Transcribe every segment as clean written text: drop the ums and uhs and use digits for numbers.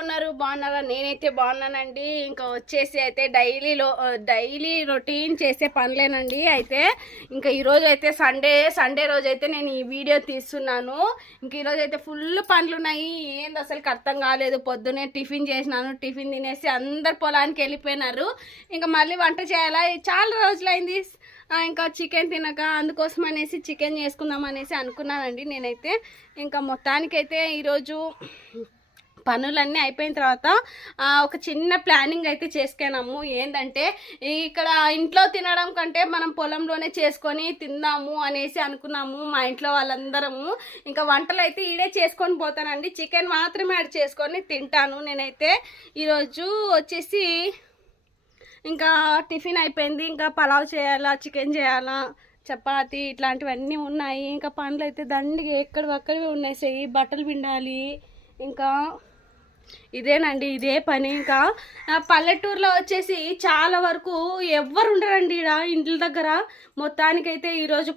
ఉన్నారు? బాగున్నారా? నేనైతే బాగున్నానండి. ఇంకా వచ్చేసి అయితే డైలీ రొటీన్ చేసే పనులేనండి. అయితే ఇంకా ఈరోజు అయితే సండే రోజు అయితే నేను ఈ వీడియో తీస్తున్నాను. ఇంక ఈరోజు అయితే ఫుల్ పనులు ఉన్నాయి. ఏంది అసలుకి అర్థం కాలేదు. పొద్దునే టిఫిన్ చేసినాను, టిఫిన్ తినేసి అందరు పొలానికి వెళ్ళిపోయినారు. ఇంకా మళ్ళీ వంట చేయాలా, చాలా రోజులైంది ఇంకా చికెన్ తినక, అందుకోసం అనేసి చికెన్ చేసుకుందాం అనేసి అనుకున్నానండి నేనైతే. ఇంకా మొత్తానికైతే ఈరోజు పనులన్నీ అయిపోయిన తర్వాత ఒక చిన్న ప్లానింగ్ అయితే చేసుకున్నాము. ఏంటంటే ఇక్కడ ఇంట్లో తినడం కంటే మనం పొలంలోనే చేసుకొని తిందాము అనేసి అనుకున్నాము మా ఇంట్లో వాళ్ళందరము. ఇంకా వంటలు అయితే ఈడే చేసుకొని పోతానండి. చికెన్ మాత్రమే యాడ్ చేసుకొని తింటాను నేనైతే. ఈరోజు వచ్చేసి ఇంకా టిఫిన్ అయిపోయింది. ఇంకా పలావ్ చేయాలా, చికెన్ చేయాలా, చపాతి ఇట్లాంటివన్నీ ఉన్నాయి. ఇంకా పనులు అయితే దండిగా ఎక్కడివక్కడివి ఉన్నాయి. బట్టలు పిండాలి. ఇంకా ఇదేనండి, ఇదే పని. ఇంకా పల్లెటూరులో వచ్చేసి చాలా వరకు ఎవ్వరు ఉండరండి ఇక్కడ ఇంట్ల దగ్గర. మొత్తానికైతే ఈరోజు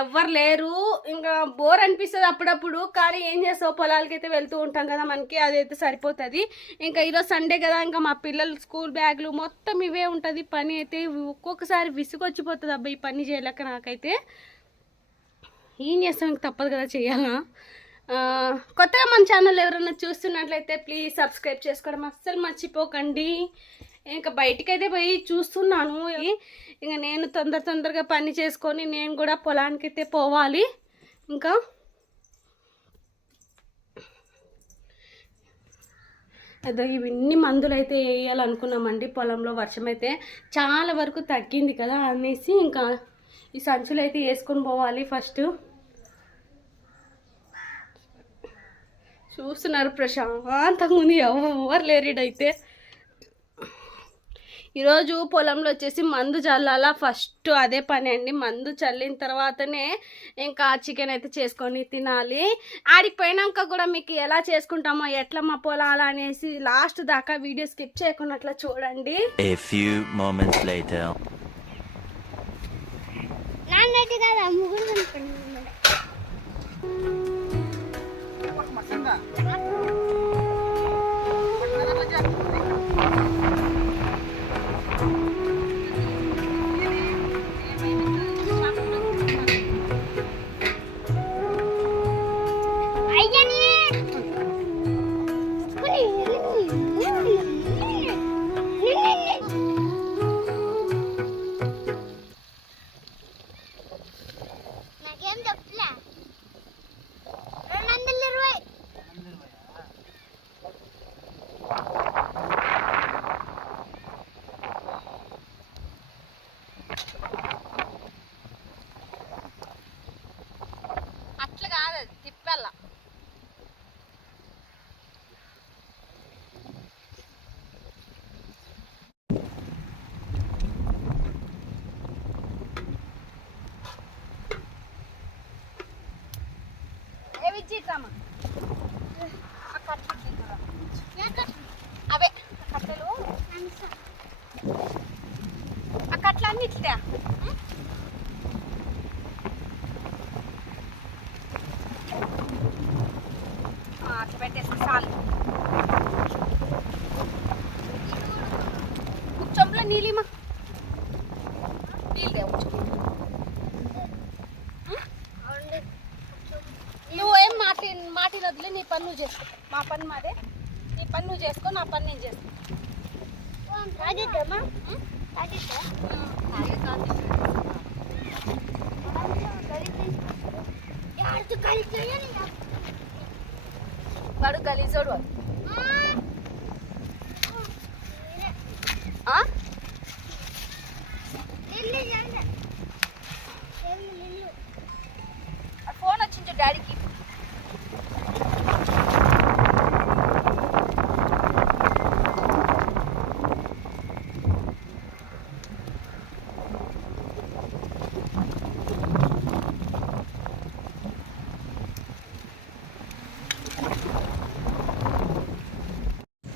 ఎవ్వరు లేరు. ఇంకా బోర్ అనిపిస్తుంది అప్పుడప్పుడు. కానీ ఏం చేస్తావు, పొలాలకైతే వెళ్తూ ఉంటాం కదా, మనకి అదైతే సరిపోతుంది. ఇంకా ఈరోజు సండే కదా, ఇంకా మా పిల్లలు స్కూల్ బ్యాగులు మొత్తం ఇవే ఉంటుంది. పని అయితే ఒక్కొక్కసారి విసుగొచ్చిపోతుంది అబ్బాయి ఈ పని చేయలేక. నాకైతే ఏం చేస్తాం, ఇంక తప్పదు కదా, చేయాలా. కొత్తగా మన ఛానల్ ఎవరైనా చూస్తున్నట్లయితే ప్లీజ్ సబ్స్క్రైబ్ చేసుకోవడం అస్సలు మర్చిపోకండి. ఇంకా బయటికైతే పోయి చూస్తున్నాను. ఇంకా నేను తొందరగా పని చేసుకొని నేను కూడా పొలానికి అయితే పోవాలి. ఇంకా అదో ఇవన్నీ మందులు అయితే వేయాలనుకున్నామండి పొలంలో. వర్షం అయితే చాలా వరకు తగ్గింది కదా అనేసి ఇంకా ఈ సంచులు అయితే వేసుకొని పోవాలి. ఫస్ట్ చూస్తున్నారు ప్రశాంతంగా ఉంది, ఎవరు లేరీడైతే. ఈరోజు పొలంలో వచ్చేసి మందు చల్లాలా, ఫస్ట్ అదే పని అండి. మందు చల్లిన తర్వాతనే ఇంకా చికెన్ అయితే చేసుకొని తినాలి. ఆడికి పోయినాక కూడా మీకు ఎలా చేసుకుంటామో, ఎట్లా మా పొలాల అనేసి లాస్ట్ దాకా వీడియో స్కిప్ చేయకుండా అట్లా చూడండి. A few moments later. అట్లా కాదు, అది తిప్పాల. ఏవిచ్చిమ్మా అవే కట్టెలు, ఆ కట్టలు అన్ని ఇట్లా అట్లా పెట్టేసి చాలు. చెంబులో నీళ్ళమా, నీళ్ళు నువ్వేం మాటి వదిలే. నీ పని నువ్వు చేసుకో, మా పని మాదే. నీ పని నువ్వు చేసుకో, నా పని నేను చేసుకో. వాడు గలీజోడు. ఫోన్ వచ్చింది డాడీకి.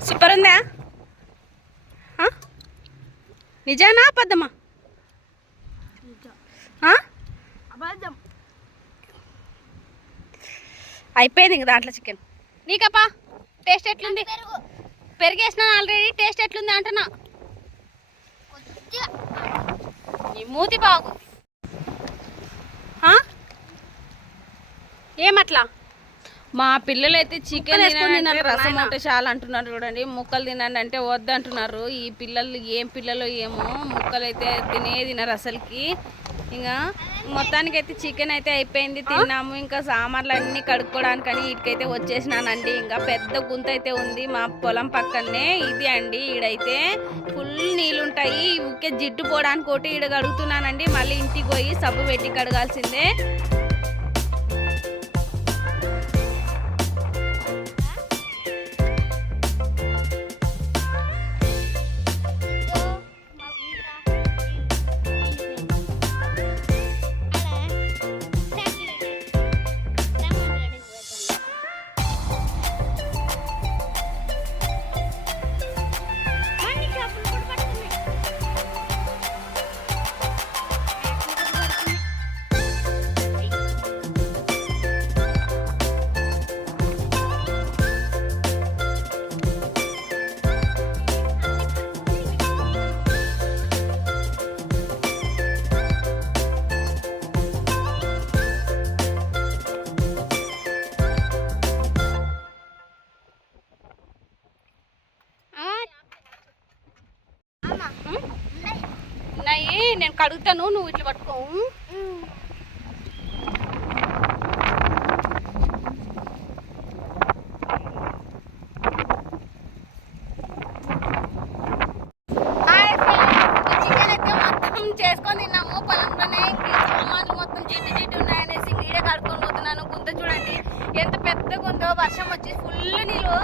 సూపర్ ఉందా? నిజానా అబద్ధమా? అబద్ధం. అయిపోయింది ఇంక దాంట్లో చికెన్. నీకప్పా టేస్ట్ ఎట్లుంది? పెరిగేసిన ఆల్రెడీ. టేస్ట్ ఎట్లుంది అంటున్నా? ఈ మూతి బాగుంది. ఏమట్లా? మా పిల్లలు అయితే చికెన్ తినాలంటే రసం ఒకటి చాలా అంటున్నారు చూడండి. ముక్కలు తినండి అంటే వద్దు అంటున్నారు. ఈ పిల్లలు ఏం పిల్లలు ఏమో ముక్కలు అయితే తినరు అసలుకి. ఇంకా మొత్తానికైతే చికెన్ అయితే అయిపోయింది, తిన్నాము. ఇంకా సామాన్లు అన్నీ కడుక్కోవడానికని వీటికైతే వచ్చేసినానండి. ఇంకా పెద్ద గుంత అయితే ఉంది మా పొలం పక్కనే. ఇది అండి, ఈడైతే ఫుల్ నీళ్ళు ఉంటాయి. ఊరికే జిడ్డు పోవడానికి ఒకటి ఈడ కడుగుతున్నానండి. మళ్ళీ ఇంటికి పోయి సబ్బు పెట్టి కడగాల్సిందే. ఉన్నాయి, నేను కడుగుతాను, నువ్వు ఇట్లా పట్టుకో. చికెన్ అయితే మొత్తం చేసుకొని తిన్నాము పొలంలోనే. సామాన్లు మొత్తం జిడ్డు జిడ్డు ఉన్నాయనేసి నీడే కడుక్కొని పోతున్నాను. గుంత చూడండి ఎంత పెద్ద గుంతో, వర్షం వచ్చి ఫుల్ నీళ్ళు.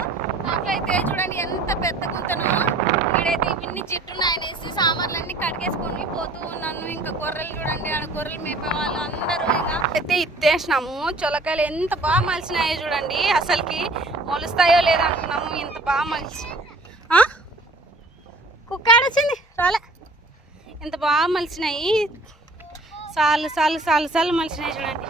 దాంట్లో అయితే చూడండి ఎంత పెద్ద గుంతను. ఈడైతే ఇవన్నీ జిడ్డు ఉన్నాయనేసి సామాన్లన్నీ కడిగేసుకొని పోతూ ఉన్నాను. ఇంకా గొర్రెలు చూడండి, ఆడ గొర్రెలు మేపే వాళ్ళు అందరూ ఇంకా అయితే ఇత్తేసినాము. చొలకాయలు ఎంత బాగా మలిసినాయో చూడండి. అసలుకి మొలుస్తాయో లేదో అనుకున్నాము, ఇంత బాగా మలిసి. కుక్క ఆడొచ్చింది రాలే. ఎంత బాగా మలిసినాయి, సాలు సాలు సాలు సాలు మలిసినాయి చూడండి.